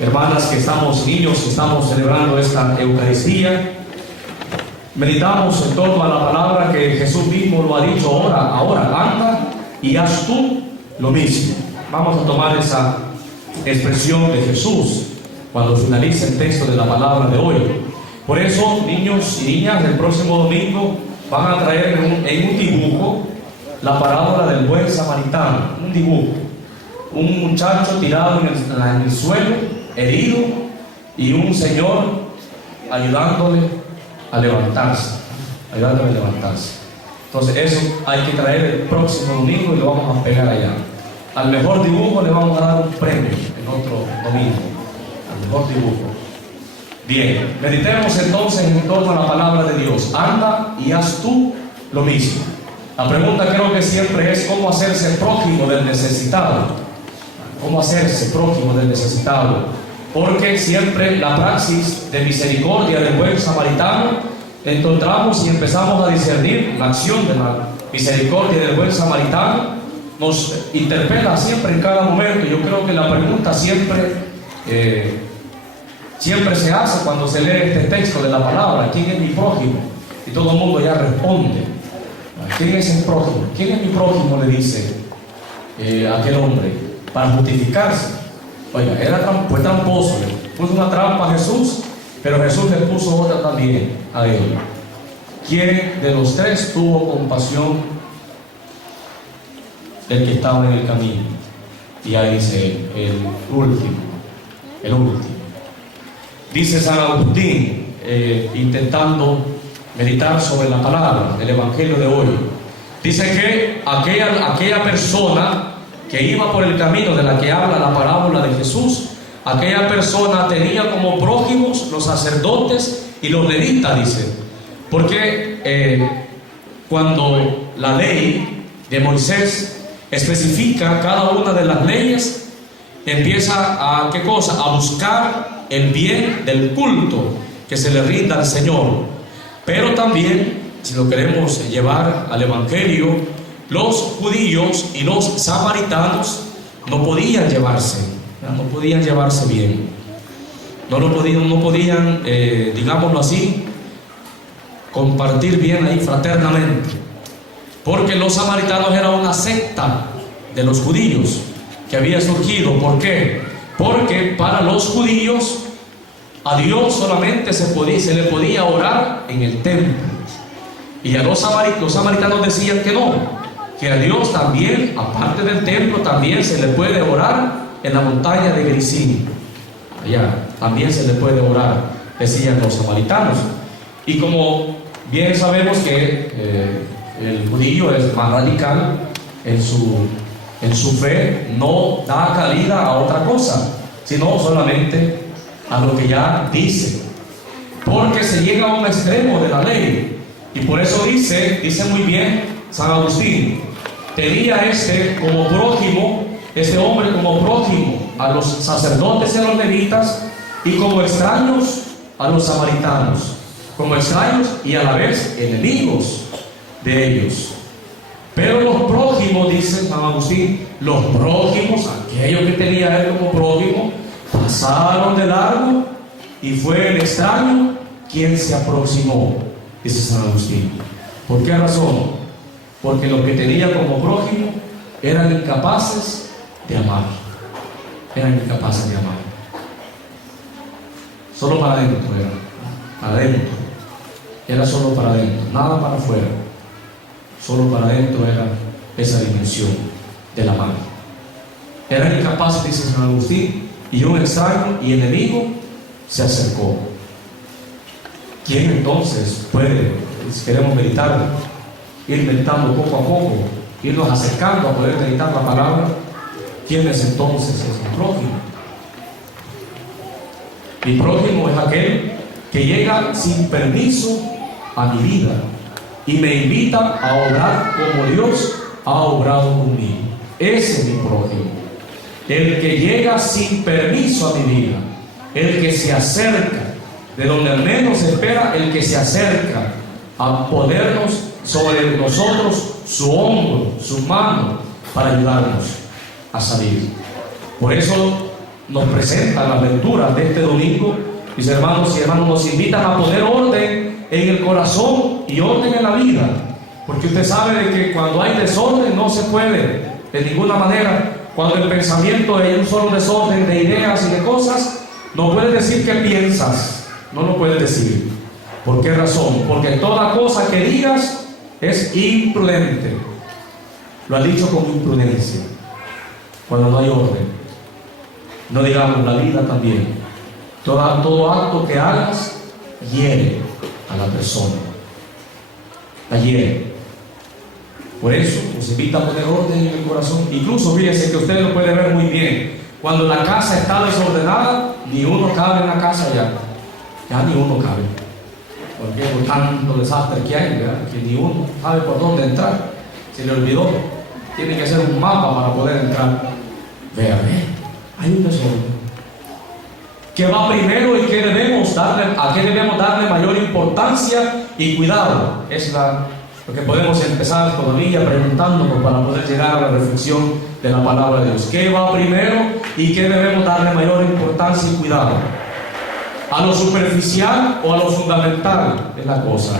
hermanas que estamos, niños que estamos celebrando esta Eucaristía, meditamos en torno a la palabra que Jesús mismo lo ha dicho: ahora anda y haz tú lo mismo. Vamos a tomar esa expresión de Jesús cuando finalice el texto de la palabra de hoy. Por eso, niños y niñas, el próximo domingo van a traer en un dibujo la parábola del buen samaritano. Un dibujo: un muchacho tirado en el suelo, herido, y un señor ayudándole a levantarse. Entonces eso hay que traer el próximo domingo y lo vamos a pegar allá. Al mejor dibujo le vamos a dar un premio en otro domingo. Al mejor dibujo. Bien, meditemos entonces en torno a la palabra de Dios. Anda y haz tú lo mismo. La pregunta creo que siempre es: ¿cómo hacerse prójimo del necesitado? ¿Cómo hacerse prójimo del necesitado? Porque siempre la praxis de misericordia del buen samaritano encontramos y empezamos a discernir la acción de la misericordia del buen samaritano. Nos interpela siempre en cada momento. Yo creo que la pregunta siempre se hace cuando se lee este texto de la palabra: ¿quién es mi prójimo? Y todo el mundo ya responde: ¿quién es el prójimo? ¿Quién es mi prójimo?, le dice aquel hombre, para justificarse. Oiga, fue tramposo, le puso una trampa a Jesús, pero Jesús le puso otra también a él. ¿Quién de los tres tuvo compasión del que estaba en el camino? Y ahí dice el último. Dice San Agustín, intentando meditar sobre la palabra del Evangelio de hoy, dice que aquella persona que iba por el camino de la que habla la parábola de Jesús, aquella persona tenía como prójimos los sacerdotes y los levitas, dice, porque cuando la ley de Moisés especifica cada una de las leyes, empieza a ¿qué cosa? A buscar el bien del culto que se le rinda al Señor. Pero también, si lo queremos llevar al Evangelio, los judíos y los samaritanos no podían llevarse bien. No podían, digámoslo así, compartir bien ahí fraternamente, porque los samaritanos eran una secta de los judíos que había surgido. ¿Por qué? Porque para los judíos a Dios solamente se le podía orar en el templo, y a los samaritanos decían que no, que a Dios también, aparte del templo, también se le puede orar en la montaña de Gerizim. Allá también se le puede orar, decían los samaritanos. Y como bien sabemos que el judío es más radical en su fe, no da cabida a otra cosa, sino solamente a lo que ya dice, porque se llega a un extremo de la ley. Y por eso dice muy bien San Agustín: tenía este hombre como prójimo a los sacerdotes y a los levitas, y como extraños a los samaritanos, como extraños y a la vez enemigos de ellos. Pero los prójimos, dice San Agustín, los prójimos, aquellos que tenía él como prójimo, pasaron de largo, y fue el extraño quien se aproximó, dice San Agustín. ¿Por qué razón? Porque los que tenía como prójimo eran incapaces de amar. Solo para adentro era solo para adentro, nada para afuera. Solo para adentro era esa dimensión del amar. Eran incapaces, dice San Agustín, y un extraño y enemigo se acercó. ¿Quién entonces puede, si queremos meditar, ir meditando poco a poco, irnos acercando a poder meditar la palabra? ¿Quién es entonces el prójimo? Mi prójimo es aquel que llega sin permiso a mi vida y me invita a obrar como Dios ha obrado conmigo. Ese es mi prójimo. El que llega sin permiso a mi vida, el que se acerca de donde menos se espera, el que se acerca a ponernos sobre nosotros su hombro, su mano, para ayudarnos a salir. Por eso nos presentan las lecturas de este domingo, mis hermanos y hermanas, nos invitan a poner orden en el corazón y orden en la vida. Porque usted sabe de que cuando hay desorden no se puede de ninguna manera. Cuando el pensamiento hay un solo desorden de ideas y de cosas, no puedes decir que piensas, no lo puedes decir. ¿Por qué razón? Porque toda cosa que digas es imprudente. Lo ha dicho con imprudencia, cuando no hay orden. No digamos la vida también. Todo acto que hagas hiere a la persona, la hiere. Por eso nos invita a poner orden en el corazón. Incluso fíjense que usted lo puede ver muy bien. Cuando la casa está desordenada, ni uno cabe en la casa ya. Ya ni uno cabe. Porque por tanto desastre que hay, ¿verdad? Que ni uno sabe por dónde entrar. Se le olvidó. Tiene que hacer un mapa para poder entrar. Vea, hay un desorden. ¿Qué va primero y a qué debemos darle mayor importancia y cuidado? Es lo que podemos empezar todavía preguntándonos para poder llegar a la reflexión de la palabra de Dios. ¿Qué va primero y qué debemos darle mayor importancia y cuidado? ¿A lo superficial o a lo fundamental es la cosa?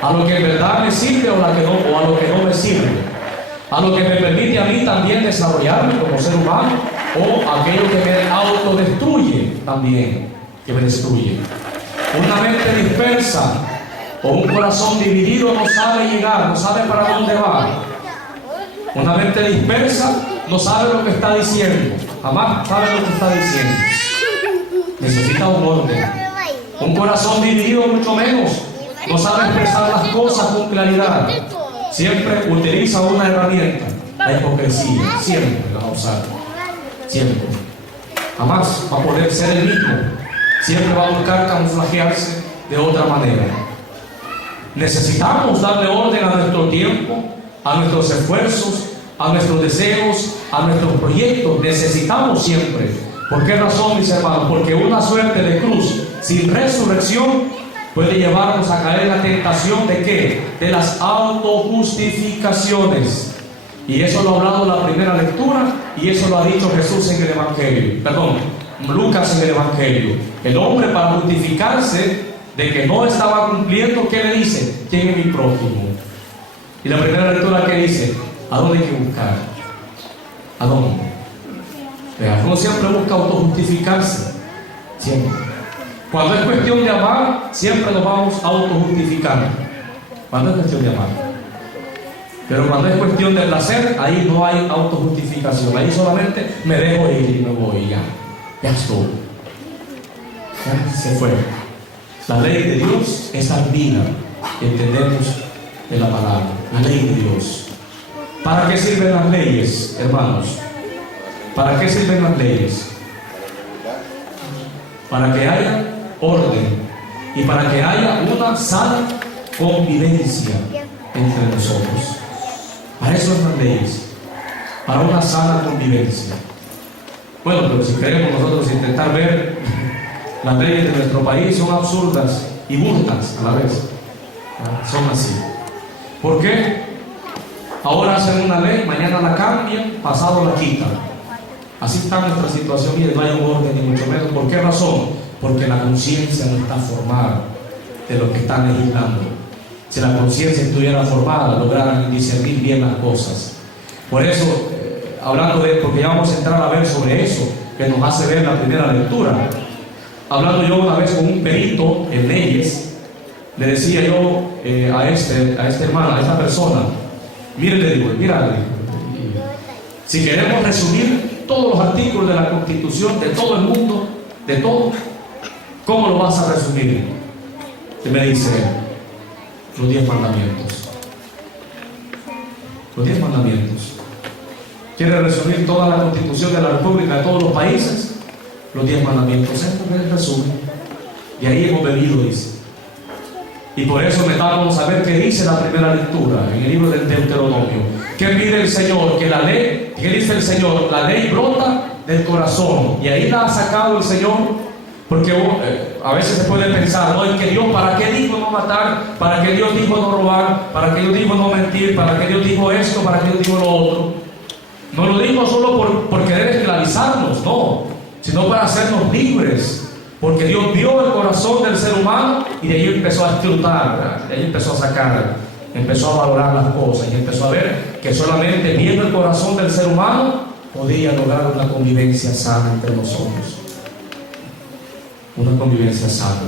¿A lo que en verdad me sirve o a lo que no me sirve? ¿A lo que me permite a mí también desarrollarme como ser humano o aquello que me autodestruye también, que me destruye? Una mente dispersa o un corazón dividido no sabe llegar, no sabe para dónde va. Una mente dispersa no sabe lo que está diciendo, jamás sabe lo que está diciendo. Necesita un orden. Un corazón dividido mucho menos, no sabe expresar las cosas con claridad. Siempre utiliza una herramienta, la hipocresía. Siempre la va a usar. Siempre. Jamás va a poder ser el mismo. Siempre va a buscar camuflajearse de otra manera. Necesitamos darle orden a nuestro tiempo, a nuestros esfuerzos, a nuestros deseos, a nuestros proyectos. Necesitamos siempre. ¿Por qué razón, mis hermanos? Porque una suerte de cruz sin resurrección puede llevarnos a caer en la tentación de ¿qué? De las autojustificaciones. Y eso lo ha hablado la primera lectura y eso lo ha dicho Jesús en el Evangelio. Lucas en el Evangelio. El hombre, para justificarse de que no estaba cumpliendo, ¿qué le dice? ¿Quién es mi prójimo? Y la primera lectura, ¿qué dice? ¿A dónde hay que buscar? ¿A dónde? Uno siempre busca autojustificarse. Siempre. Cuando es cuestión de amar, siempre nos vamos autojustificando. Cuando es cuestión de amar. Pero cuando es cuestión de placer, ahí no hay autojustificación. Ahí solamente me dejo ir y me voy. Ya estuvo. Ya se fue. La ley de Dios es vida, entendemos de la palabra. La ley de Dios. ¿Para qué sirven las leyes, hermanos? ¿Para qué sirven las leyes? Para que haya orden y para que haya una sana convivencia entre nosotros. Para eso son las leyes, para una sana convivencia. Bueno, pero si queremos nosotros intentar ver, las leyes de nuestro país son absurdas y burdas a la vez. Son así. ¿Por qué? Ahora hacen una ley, mañana la cambian, pasado la quitan. Así está nuestra situación y no hay un orden ni mucho menos. ¿Por qué razón? Porque la conciencia no está formada de lo que están legislando. Si la conciencia estuviera formada, lograran discernir bien las cosas. Por eso, hablando de, porque ya vamos a entrar a ver sobre eso, que nos hace ver la primera lectura. Hablando yo una vez con un perito en leyes, le decía yo a este hermano, a esta persona, mire, le digo, mira, si queremos resumir todos los artículos de la Constitución, de todo el mundo, de todo, ¿cómo lo vas a resumir? Y me dice, los 10 mandamientos. Los 10 mandamientos. ¿Quiere resumir toda la Constitución de la República de todos los países? Los 10 mandamientos. Esto es el resumen. Y ahí hemos bebido, dice. Y por eso vamos a ver qué dice la primera lectura en el libro del Deuteronomio. ¿Qué pide el Señor? Que la ley, ¿qué dice el Señor? La ley brota del corazón. Y ahí la ha sacado el Señor. Porque a veces se puede pensar, no, es que Dios, ¿para qué dijo no matar? ¿Para qué Dios dijo no robar? ¿Para qué Dios dijo no mentir? ¿Para qué Dios dijo esto? ¿Para qué Dios dijo lo otro? No lo dijo solo por querer esclavizarnos, no. sino para hacernos libres. Porque Dios vio el corazón del ser humano y de ahí empezó a escrutar, ¿verdad? De ahí empezó a sacar, empezó a valorar las cosas y empezó a ver que solamente viendo el corazón del ser humano podía lograr una convivencia sana entre nosotros. Una convivencia sana.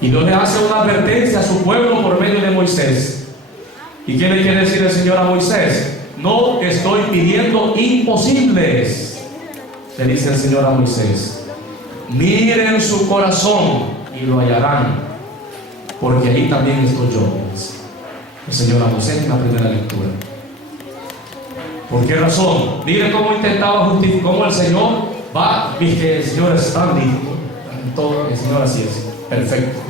Y Dios le hace una advertencia a su pueblo por medio de Moisés. ¿Y qué le quiere decir el Señor a Moisés? No estoy pidiendo imposibles, le dice el Señor a Moisés. Miren su corazón y lo hallarán, porque ahí también estoy yo, el Señor a Moisés en la primera lectura. ¿Por qué razón? Miren cómo intentaba justificar, cómo el Señor va, viste, el Señor es tan lindo, todo, el Señor así es, perfecto.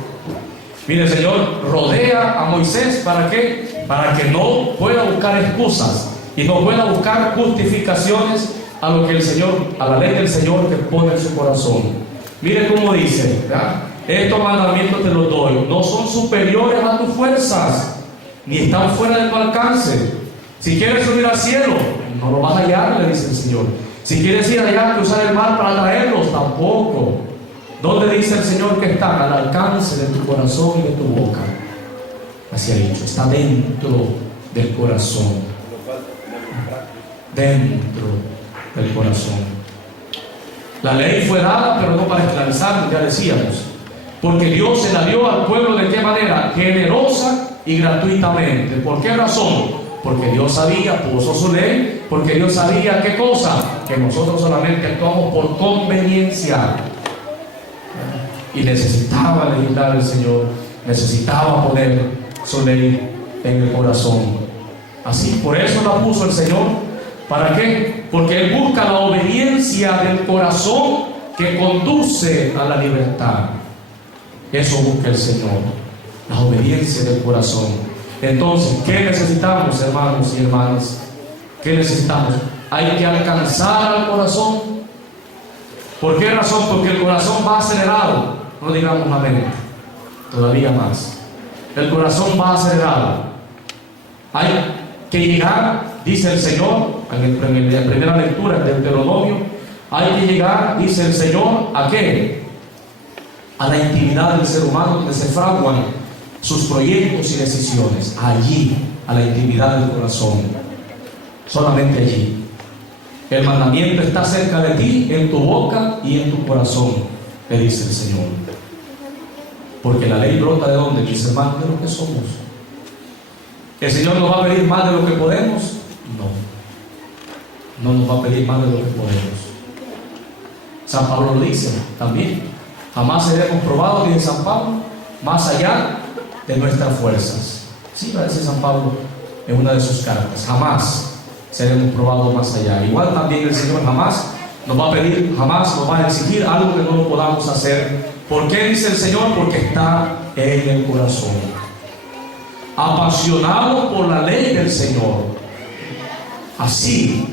Mire, el Señor rodea a Moisés, ¿para qué? Para que no pueda buscar excusas y no pueda buscar justificaciones a lo que el Señor, a la ley del Señor que pone en su corazón. Mire cómo dice, ¿verdad? Estos mandamientos te los doy, no son superiores a tus fuerzas, ni están fuera de tu alcance. Si quieres subir al cielo, no lo vas a hallar, le dice el Señor. Si quieres ir allá, cruzar el mar para traerlos, tampoco. ¿Dónde dice el Señor que están? Al alcance de tu corazón y de tu boca. Así ha dicho, está dentro del corazón. Dentro del corazón. La ley fue dada, pero no para esclavizarnos, ya decíamos. Porque Dios se la dio al pueblo ¿de qué manera? Generosa y gratuitamente. ¿Por qué razón? Porque Dios sabía, puso su ley, porque Dios sabía ¿qué cosa? Que nosotros solamente actuamos por conveniencia. Y necesitaba legislar el Señor, necesitaba poner su ley en el corazón. Así, por eso la puso el Señor. ¿Para qué? Porque Él busca la obediencia del corazón que conduce a la libertad. Eso busca el Señor, la obediencia del corazón. Entonces, ¿qué necesitamos, hermanos y hermanas? ¿Qué necesitamos? Hay que alcanzar al corazón. ¿Por qué razón? Porque el corazón va acelerado. No digamos la mente, todavía más. El corazón va acelerado. Hay que llegar, dice el Señor, en la primera lectura del Deuteronomio, hay que llegar, dice el Señor, ¿a qué? A la intimidad del ser humano, donde se fraguan sus proyectos y decisiones. Allí, a la intimidad del corazón. Solamente allí. El mandamiento está cerca de ti, en tu boca y en tu corazón, le dice el Señor. Porque la ley brota de ¿dónde, mis hermanos? De lo que somos. ¿El Señor nos va a pedir más de lo que podemos? No. No nos va a pedir más de lo que podemos. San Pablo lo dice también. Jamás seremos probados, dice San Pablo, más allá de nuestras fuerzas. Sí, va a decir San Pablo en una de sus cartas. Jamás seremos probados más allá. Igual también el Señor jamás nos va a pedir, jamás nos va a exigir algo que no lo podamos hacer. ¿Por qué dice el Señor? Porque está en el corazón. Apasionado por la ley del Señor. Así,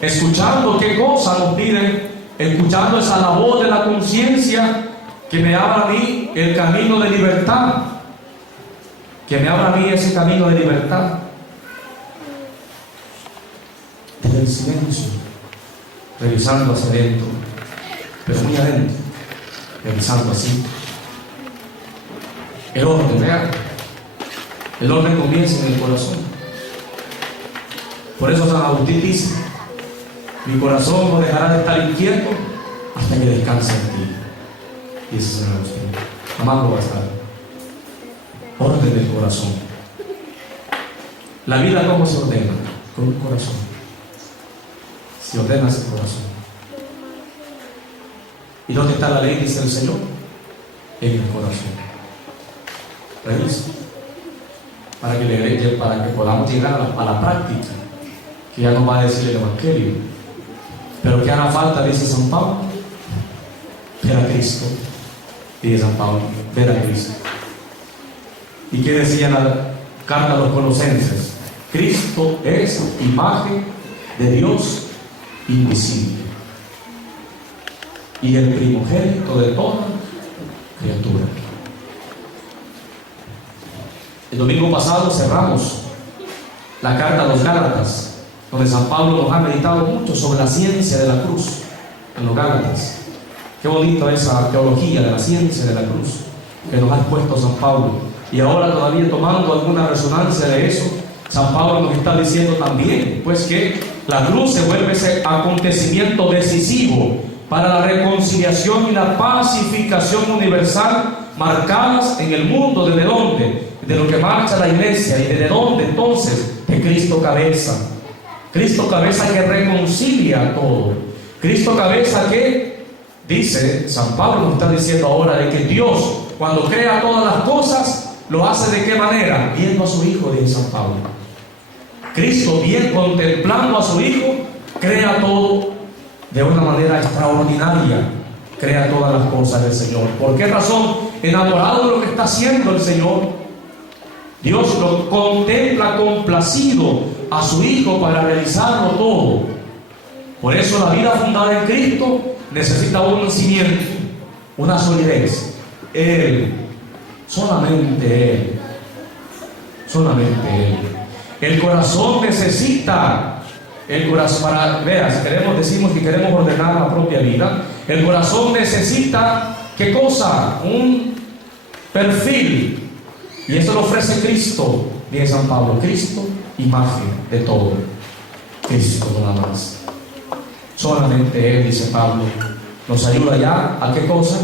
escuchando qué cosa nos pide, escuchando esa la voz de la conciencia que me abra a mí el camino de libertad. Que me abra a mí ese camino de libertad. Desde el silencio, revisando hacia adentro, pero muy adentro, revisando así. El orden, vean. El orden comienza en el corazón. Por eso San Agustín dice: mi corazón no dejará de estar inquieto hasta que descanse en ti. Dice San Agustín. Jamás lo va a estar. Orden del corazón. La vida, ¿cómo se ordena? Con un corazón. Se ordena ese corazón. ¿Y dónde está la ley? Dice el Señor. En el corazón. Revisa. Para que podamos llegar a la práctica, que ya nos va a decir el Evangelio. Pero que hará falta, dice San Pablo, ver a Cristo. Dice San Pablo, ver a Cristo. ¿Y qué decía la carta a los Colosenses? Cristo es imagen de Dios invisible y el primogénito de toda criatura. El domingo pasado cerramos la carta a los Gálatas, donde San Pablo nos ha meditado mucho sobre la ciencia de la cruz en los Gálatas. Qué bonita esa teología de la ciencia de la cruz que nos ha expuesto San Pablo. Y ahora, todavía tomando alguna resonancia de eso, San Pablo nos está diciendo también, pues, que la cruz se vuelve ese acontecimiento decisivo para la reconciliación y la pacificación universal, marcadas en el mundo. ¿Desde dónde? De lo que marcha la iglesia. ¿Y desde dónde entonces? De Cristo cabeza. Cristo cabeza que reconcilia todo. Cristo cabeza que, dice San Pablo, nos está diciendo ahora, de que Dios, cuando crea todas las cosas, lo hace ¿de qué manera? Viendo a su Hijo, dice San Pablo. Cristo, bien contemplando a su Hijo, crea todo de una manera extraordinaria. Crea todas las cosas del Señor. ¿Por qué razón? Enamorado de lo que está haciendo el Señor. Dios lo contempla complacido a su Hijo para realizarlo todo. Por eso la vida fundada en Cristo necesita un cimiento, una solidez. Él, solamente Él, solamente Él. El corazón necesita, el corazón, para, vea, si queremos, decimos que queremos ordenar la propia vida, el corazón necesita, ¿qué cosa? Un perfil. Y eso lo ofrece Cristo, dice San Pablo. Cristo, imagen de todo. Cristo nada más. Solamente Él, dice Pablo, nos ayuda ya a qué cosa?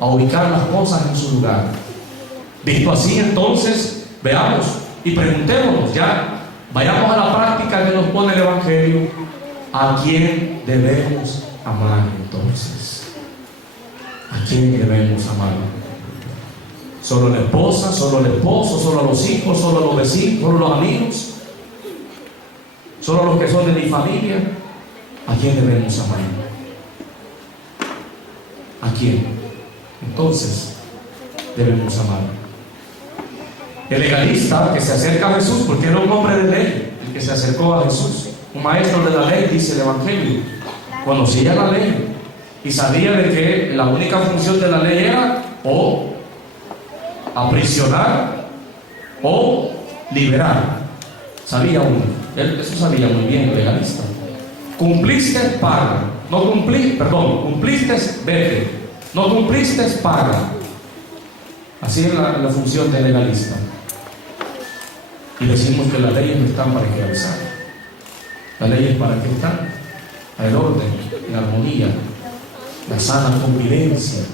A ubicar las cosas en su lugar. Visto así, entonces, veamos y preguntémonos ya. Vayamos a la práctica que nos pone el Evangelio. ¿A quién debemos amar entonces? ¿A quién debemos amar? ¿Solo a la esposa? ¿Solo al esposo? ¿Solo a los hijos? ¿Solo a los vecinos? ¿Solo a los amigos? ¿Solo a los que son de mi familia? ¿A quién debemos amar? ¿A quién? Entonces debemos amar. El legalista que se acerca a Jesús, porque era un hombre de ley, el que se acercó a Jesús, un maestro de la ley, dice el Evangelio, conocía la ley y sabía de que la única función de la ley era o aprisionar o liberar. Sabía uno, él eso sabía muy bien el legalista. Cumpliste, paga. No cumpliste, cumpliste, vete. No cumpliste, paga. Así es la función del legalista. Y decimos que las leyes no están para esclavizar. Las leyes para qué están? Para el orden, la armonía, la sana convivencia.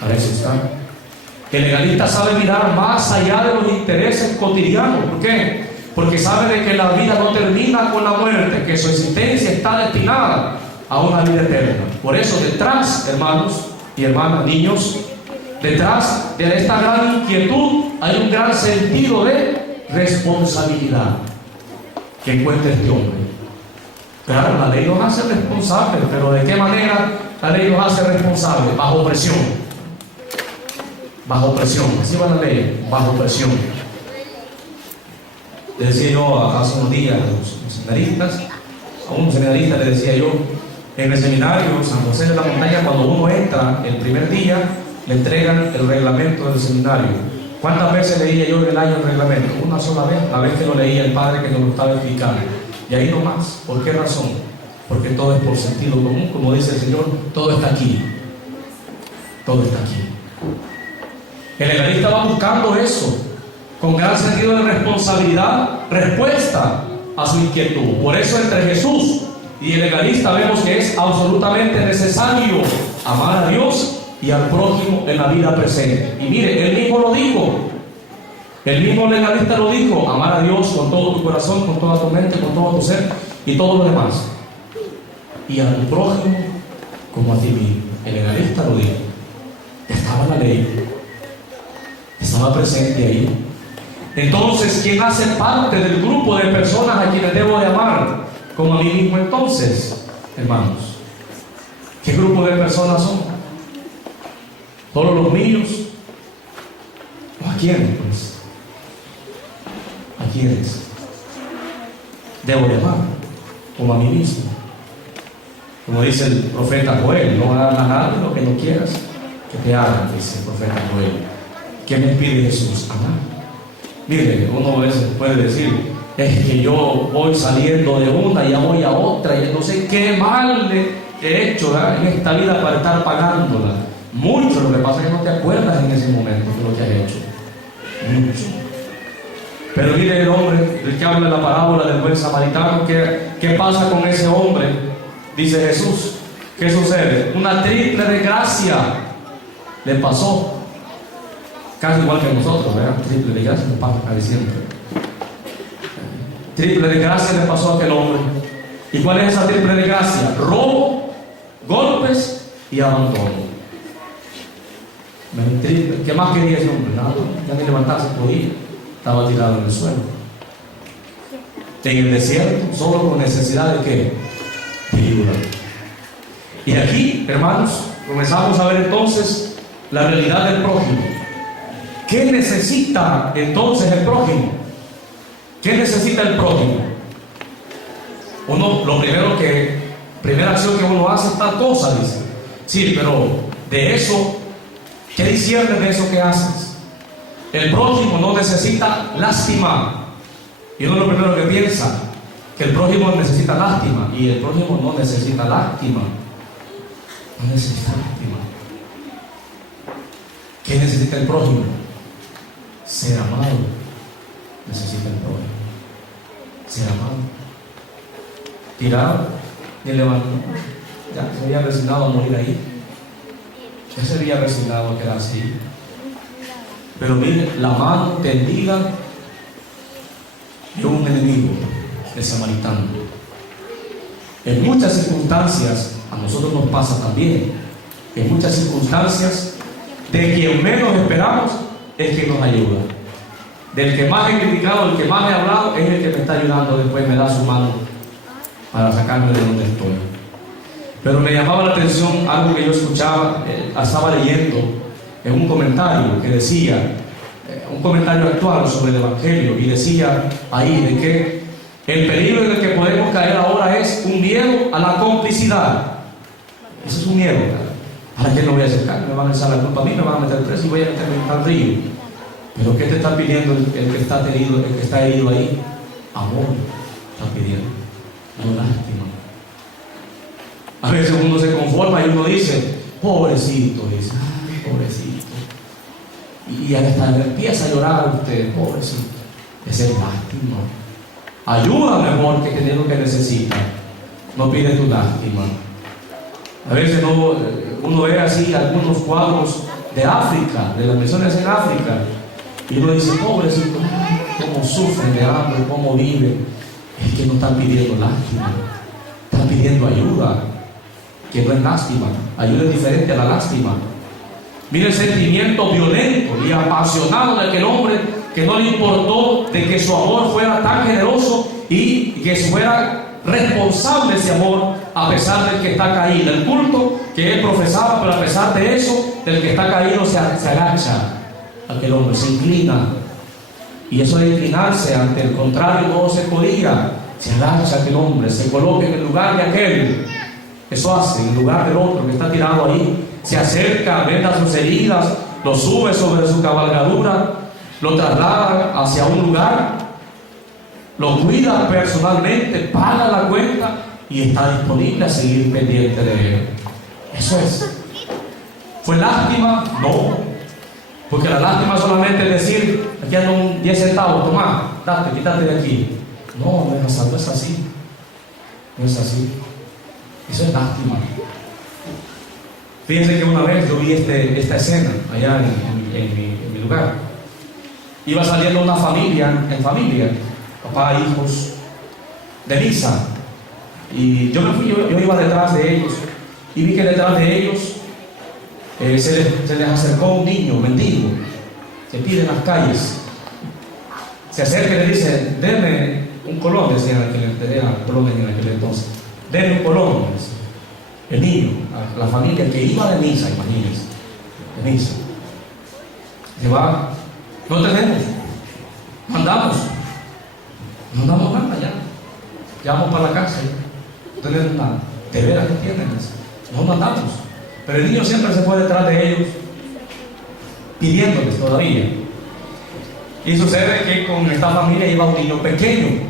Para eso están. El legalista sabe mirar más allá de los intereses cotidianos. ¿Por qué? Porque sabe de que la vida no termina con la muerte, que su existencia está destinada a una vida eterna. Por eso detrás, hermanos y hermanas, niños, detrás de esta gran inquietud hay un gran sentido de responsabilidad que encuentra este hombre. Claro, la ley nos hace responsables, pero ¿de qué manera la ley nos hace responsables? Bajo presión. Bajo presión. Así va la ley, bajo presión. Le decía yo hace unos días a los seminaristas, a un seminarista le decía yo, en el seminario San José de la Montaña, cuando uno entra el primer día, le entregan el reglamento del seminario. ¿Cuántas veces leía yo en el año el reglamento? Una sola vez, la vez que lo leía el padre que nos lo estaba explicando. Y ahí no más. ¿Por qué razón? Porque todo es por sentido común, como dice el Señor, todo está aquí. Todo está aquí. El legalista va buscando eso, con gran sentido de responsabilidad, respuesta a su inquietud. Por eso entre Jesús y el legalista vemos que es absolutamente necesario amar a Dios y al prójimo en la vida presente. Y mire, él mismo lo dijo, el mismo legalista lo dijo: amar a Dios con todo tu corazón, con toda tu mente, con todo tu ser y todo lo demás, y a tu prójimo como a ti mismo. El legalista lo dijo, estaba la ley, estaba presente ahí. Entonces, ¿quién hace parte del grupo de personas a quienes debo de amar como a mí mismo entonces, hermanos? ¿Qué grupo de personas son? ¿Solo los míos? ¿O a quiénes, pues? ¿A quiénes debo de amar como a mí mismo? Como dice el profeta Joel, no hagas a nadie lo que no quieras que te hagan, dice el profeta Joel. ¿Qué me pide Jesús? Amar. Mire, uno a veces puede decir, es que yo voy saliendo de una y ya voy a otra y no sé qué mal hecho, ¿verdad?, en esta vida para estar pagándola. Mucho. Lo que pasa es que no te acuerdas en ese momento de lo que has hecho. Mucho. Pero mire el hombre, el que habla de la parábola del buen samaritano, ¿qué pasa con ese hombre? Dice Jesús, ¿qué sucede? Una triple desgracia le pasó. Casi igual que nosotros, ¿verdad? Triple desgracia nos pasa casi siempre. Triple desgracia le pasó a aquel hombre. ¿Y cuál es esa triple desgracia? Robo, golpes y abandono. ¿Qué más quería ese hombre? Nada, ya ni levantarse podía. Estaba tirado en el suelo. En el desierto, solo con necesidad de ¿qué? De ayuda. Y aquí, hermanos, comenzamos a ver entonces la realidad del prójimo. ¿Qué necesita entonces el prójimo? ¿Qué necesita el prójimo? Primera acción que uno hace es tal cosa, dice. Sí, pero de eso, ¿qué disciernes de eso que haces? El prójimo no necesita lástima. Y uno lo primero que piensa, que el prójimo necesita lástima. Y el prójimo no necesita lástima. No necesita lástima. ¿Qué necesita el prójimo? Ser amado. Necesita el prójimo. Ser amado. Tirado y levantado. Ya se había resignado a morir ahí. Ya se había resignado a quedar así. Pero mire, la mano tendida de un enemigo, de samaritano. En muchas circunstancias, a nosotros nos pasa también. En muchas circunstancias, de quien menos esperamos es quien nos ayuda. Del que más he criticado, el que más me ha hablado, es el que me está ayudando. Después me da su mano para sacarme de donde estoy. Pero me llamaba la atención algo que yo escuchaba, estaba leyendo en un comentario que decía, un comentario actual sobre el Evangelio, y decía ahí de que el peligro en el que podemos caer ahora es un miedo a la complicidad. Eso es un miedo. ¿A quién no voy a acercar? Me van a echar la culpa a mí, me van a meter preso y voy a meterme en el río. Pero ¿qué te está pidiendo el que está herido ahí? Amor está pidiendo, no lástima. A veces uno se conforma y uno dice, pobrecito, dice, pobrecito. Y hasta empieza a llorar usted, pobrecito. Esa es lástima. Ayuda mejor que tener lo que necesita. No pide tu lástima. A veces uno ve así algunos cuadros de África, de las misiones en África, y uno dice, pobrecito, cómo sufren de hambre, cómo viven. Es que no están pidiendo lástima, están pidiendo ayuda, que no es lástima. Ayuda es diferente a la lástima. Mira el sentimiento violento y apasionado de aquel hombre, que no le importó de que su amor fuera tan generoso y que fuera responsable de ese amor, a pesar del que está caído. El culto que él profesaba, pero a pesar de eso, del que está caído se agacha. Aquel hombre se inclina, y eso de inclinarse ante el contrario no se podía. Se agacha aquel hombre, se coloca en el lugar de aquel. Eso hace, en lugar del otro que está tirado ahí. Se acerca, venda sus heridas, lo sube sobre su cabalgadura, lo traslada hacia un lugar, lo cuida personalmente, paga la cuenta y está disponible a seguir pendiente de él. Eso es. ¿Fue lástima? No. Porque la lástima solamente es decir, aquí ando un 10 centavos, toma, date, quítate de aquí. No, no es así. No es así. Eso es lástima. Fíjense que una vez yo vi esta escena allá en mi lugar. Iba saliendo una familia, en familia, papá, hijos, de misa. Y yo iba detrás de ellos, y vi que detrás de ellos se les acercó un niño mendigo que pide en las calles. Se acerca y le dice, denme un colón, decían colón en aquel entonces. Denme un colón, decía. El niño, la familia que iba de misa, imagínense, de misa. Se va, no tenemos, mandamos nada ya vamos para la casa, no tenemos nada. De veras que tienen, no mandamos. Pero el niño siempre se fue detrás de ellos, pidiéndoles todavía. Y sucede que con esta familia iba un niño pequeño.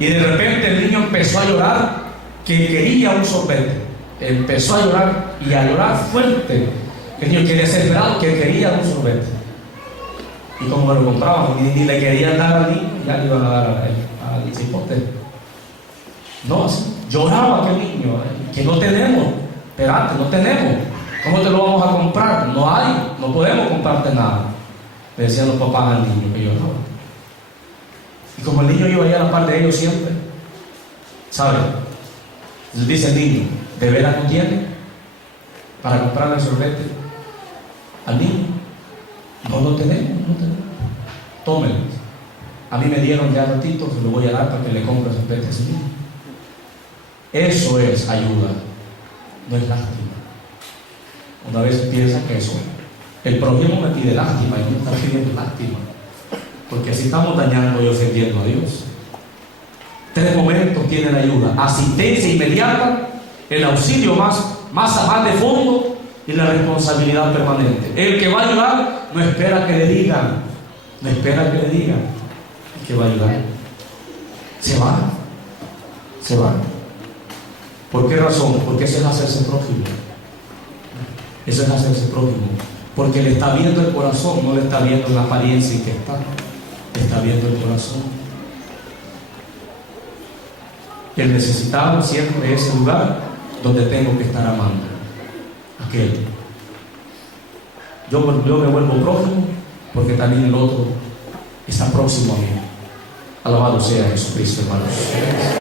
Y de repente el niño empezó a llorar que quería un sorbete. Empezó a llorar y a llorar fuerte. El niño que desesperado que quería un sorbete. Y como lo compraban, ni le querían dar al niño, ya le iban a dar al cipote. No, así. Lloraba aquel niño, que no tenemos. Espérate, no tenemos. ¿Cómo te lo vamos a comprar? No hay, no podemos comprarte nada. Le decían los papás al niño que lloraba. Y como el niño iba ahí a la par de ellos siempre, ¿sabe? Dice el niño, ¿de veras no tiene para comprarle el sorbete al niño? No lo tenemos, no tenemos. Tómelo. A mí me dieron ya ratito, se lo voy a dar para que le compre el sorbete a ese niño. Eso es ayuda, no es lástima. Una vez piensa que eso, el prójimo me pide lástima y no me está pidiendo lástima, porque así estamos dañando y ofendiendo a Dios. 3 momentos tiene la ayuda: asistencia inmediata, el auxilio más de fondo y la responsabilidad permanente. El que va a ayudar no espera que le digan, no espera que le digan el que va a ayudar. Se va. ¿Por qué razón? Porque eso es hacerse prójimo. Eso es hacerse prójimo. Porque le está viendo el corazón, no le está viendo la apariencia en que está. Le está viendo el corazón. El necesitado siempre es el lugar donde tengo que estar amando. Aquel. Yo me vuelvo prójimo porque también el otro está próximo a mí. Alabado sea Jesucristo, hermanos.